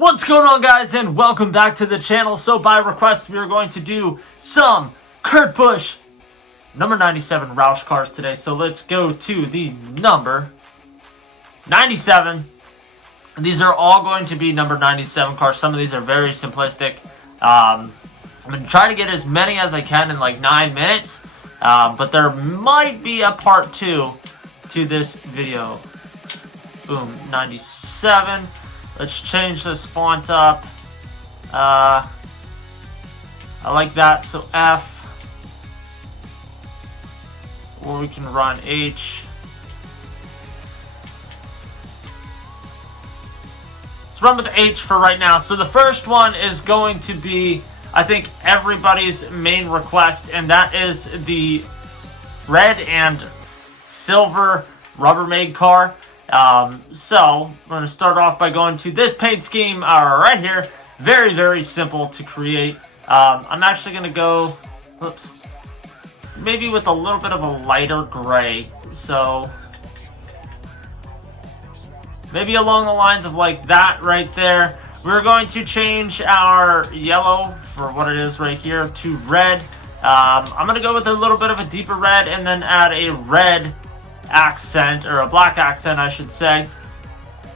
What's going on, guys, and welcome back to the channel. So by request, we are going to do some Kurt Busch number 97 Roush cars today. So let's go to the number 97. These are all going to be number 97 cars. Some of these are very simplistic. I'm going to try to get as many as I can in like 9 minutes. But there might be a part 2 to this video. Boom, 97. Let's change this font up. I like that. So F. Or we can run H. Let's run with H for right now. So the first one is going to be, I think, everybody's main request, and that is the red and silver Rubbermaid car. So I'm going to start off by going to this paint scheme right here. Very, very simple to create. I'm actually going to go, maybe with a little bit of a lighter gray. So maybe along the lines of like that right there. We're going to change our yellow for what it is right here to red. I'm going to go with a little bit of a deeper red and then add a red accent, or a black accent I should say.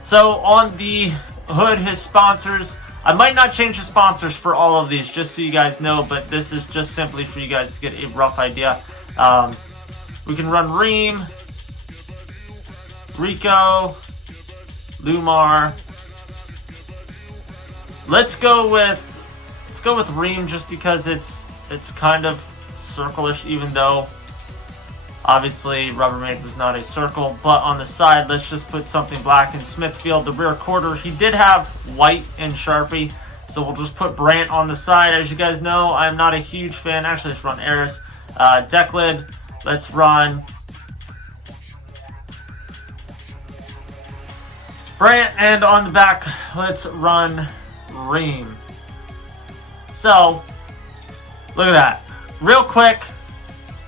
So on the hood, his sponsors, I might not change the sponsors for all of these, just so you guys know, but this is just simply for you guys to get a rough idea. We can run Ream, Rico, Lumar. Let's go with Ream, just because it's kind of circle-ish, even though obviously Rubbermaid was not a circle. But on the side, let's just put something black in Smithfield. The rear quarter, he did have white in Sharpie, so we'll just put Brant on the side. As you guys know, I'm not a huge fan. Actually, let's run Eris. Deck lid, let's run Brant, and on the back, let's run Ream. So, look at that. Real quick,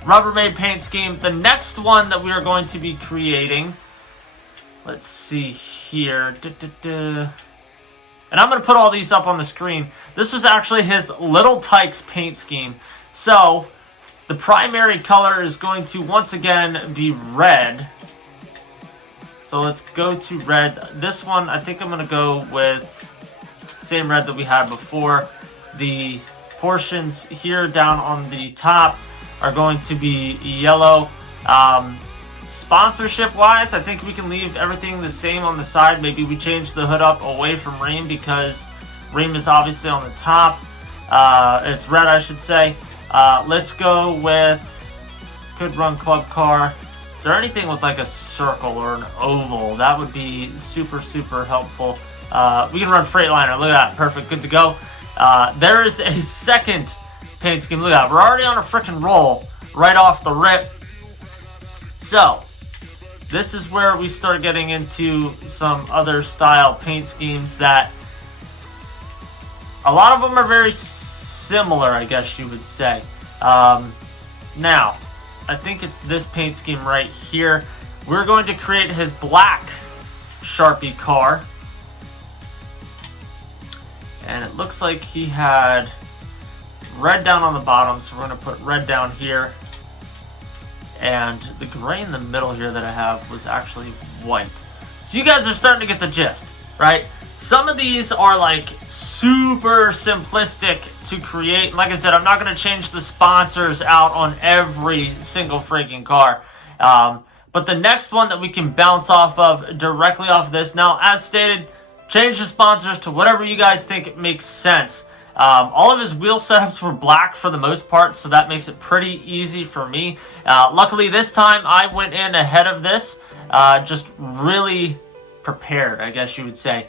Rubbermaid paint scheme. The next one that we are going to be creating, let's see here. And I'm going to put all these up on the screen. This was actually his Little Tykes paint scheme. So, the primary color is going to once again be red. So let's go to red. This one, I think I'm going to go with same red that we had before. The portions here down on the top are going to be yellow. Sponsorship wise, I think we can leave everything the same on the side. Maybe we change the hood up away from Ream, because Ream is obviously on the top. It's red, I should say. Let's go with, could run Club Car. Is there anything with like a circle or an oval? That would be super, super helpful. We can run Freightliner. Look at that. Perfect. Good to go. There is a second paint scheme. Look at that. We're already on a freaking roll right off the rip. So, this is where we start getting into some other style paint schemes that a lot of them are very similar, I guess you would say. Now, I think it's this paint scheme right here. We're going to create his black Sharpie car. And it looks like he had red down on the bottom, so we're going to put red down here. And the gray in the middle here that I have was actually white. So you guys are starting to get the gist, right? Some of these are like super simplistic to create. Like I said, I'm not going to change the sponsors out on every single freaking car. But the next one that we can bounce off of, directly off this. Now, as stated, change the sponsors to whatever you guys think makes sense. All of his wheel setups were black for the most part, so that makes it pretty easy for me. Luckily, this time I went in ahead of this, just really prepared, I guess you would say.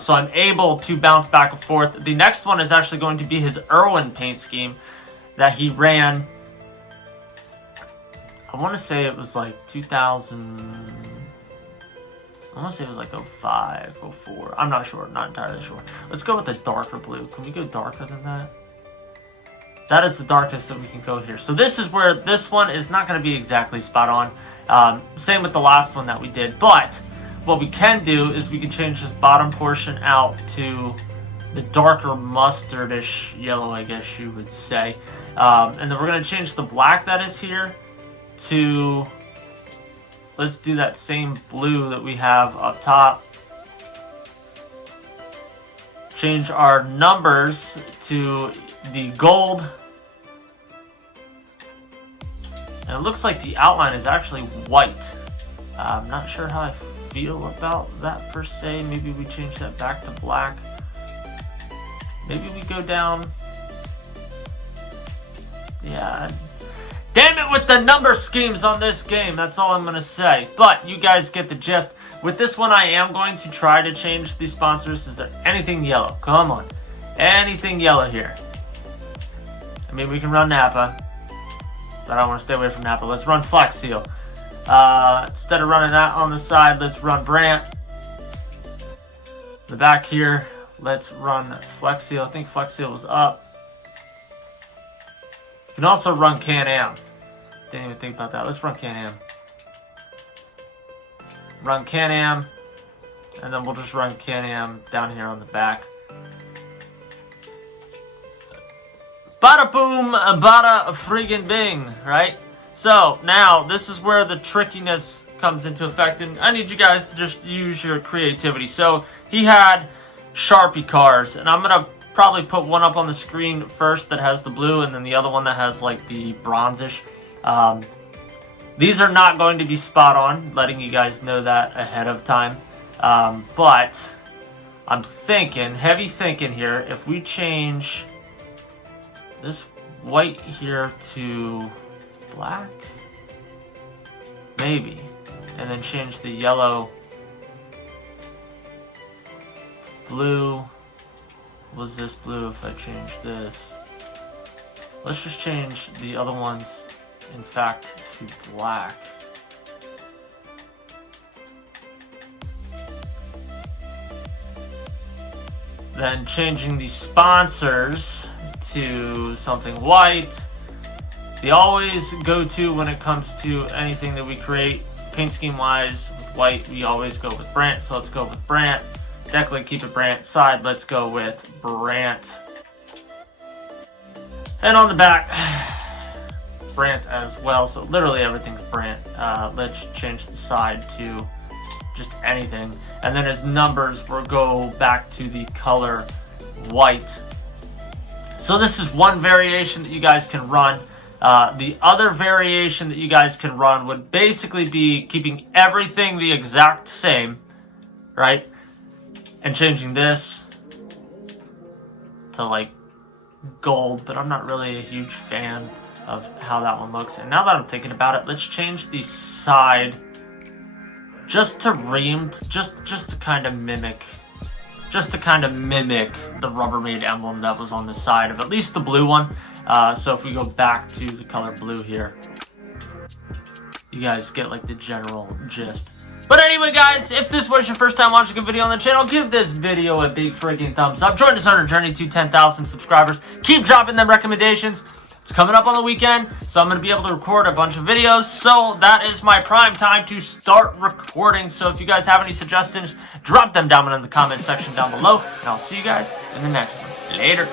So I'm able to bounce back and forth. The next one is actually going to be his Irwin paint scheme that he ran. I want to say it was like 2000... I want to say it was like 05, 04. I'm not sure. Not entirely sure. Let's go with the darker blue. Can we go darker than that? That is the darkest that we can go here. So this is where this one is not going to be exactly spot on. Same with the last one that we did. But what we can do is we can change this bottom portion out to the darker mustardish yellow, I guess you would say. And then we're going to change the black that is here to, let's do that same blue that we have up top. Change our numbers to the gold. And it looks like the outline is actually white. I'm not sure how I feel about that per se. Maybe we change that back to black. Maybe we go down. Yeah. Damn it with the number schemes on this game. That's all I'm going to say. But you guys get the gist. With this one, I am going to try to change the sponsors. Is there anything yellow? Come on. Anything yellow here. I mean, we can run Napa. But I want to stay away from Napa. Let's run Flex Seal. Instead of running that on the side, let's run Brandt. The back here, let's run Flex Seal. I think Flex Seal was up. You can also run Can-Am. Didn't even think about that. Let's run Can-Am. Run Can-Am. And then we'll just run Can-Am down here on the back. Bada boom, bada friggin' bing, right? So now this is where the trickiness comes into effect, and I need you guys to just use your creativity. So he had Sharpie cars, and I'm gonna probably put one up on the screen first that has the blue, and then the other one that has like the bronzish. These are not going to be spot on, letting you guys know that ahead of time. But I'm thinking, heavy thinking here, if we change this white here to black, maybe, and then change the yellow, blue. Was this blue if I change this? Let's just change the other ones, in fact, to black. Then changing the sponsors to something white. The always go-to when it comes to anything that we create, paint scheme wise, white, we always go with Brandt, so let's go with Brandt. Definitely keep it Brandt. Side, let's go with Brandt. And on the back, Brandt as well, so literally everything's Brandt. Let's change the side to just anything. And then as numbers, we'll go back to the color white. So this is one variation that you guys can run. The other variation that you guys can run would basically be keeping everything the exact same, right? And changing this to like gold, but I'm not really a huge fan of how that one looks. And now that I'm thinking about it, let's change the side just to just to kind of mimic the Rubbermaid emblem that was on the side of at least the blue one. So if we go back to the color blue here, you guys get like the general gist. But anyway, guys, if this was your first time watching a video on the channel, give this video a big freaking thumbs up. Join us on our journey to 10,000 subscribers. Keep dropping them recommendations. It's coming up on the weekend, so I'm going to be able to record a bunch of videos. So that is my prime time to start recording. So if you guys have any suggestions, drop them down in the comment section down below. And I'll see you guys in the next one. Later.